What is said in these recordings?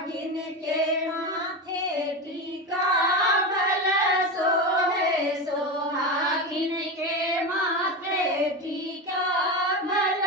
सोहागिन के माथे टीका भल सोहे सोहागिन के माथे टीका भल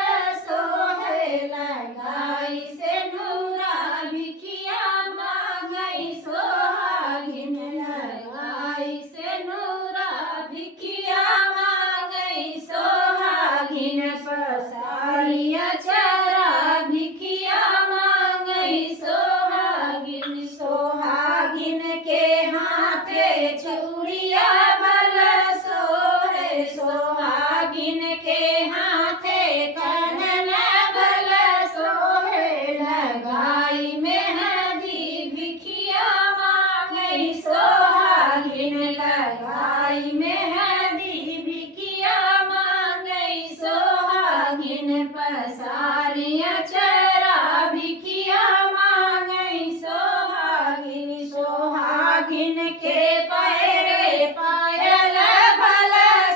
सोहे लगाई से नूरा भिखिया मांगई सोहागिन लगाई से नूरा भिखिया मांगई सोहागिन पसारिया चरा भिखिया मांगई सोहागिन सोहागिन के हाथे चूड़िया भल सोहे सोहागिन के हाथे कंगन भल सोहे लगाई मेहंदी भिखिया मांगई सोहागिन लगाई मेहंदी भिखिया मांगई सोहागिन पसारिया चरा भिखिया मांगई सोहागिन सोहागिन के पैरे पायल भल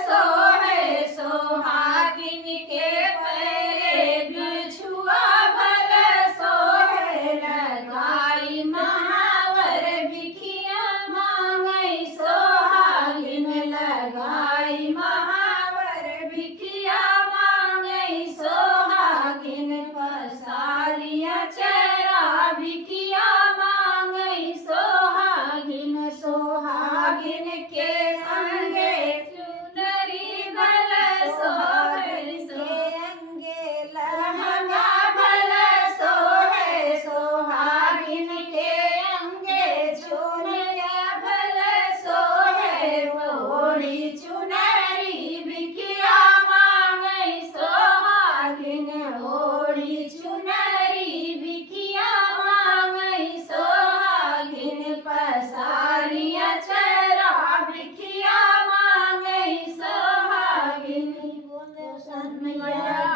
सोहे सोहागिन के पैरे बिछुआ भल सोहे लगाई महावर भिखिया मांगई सोहागिन लगाई महावर भिखिया मांगई सोहागिन पसारिया चरा भिखिया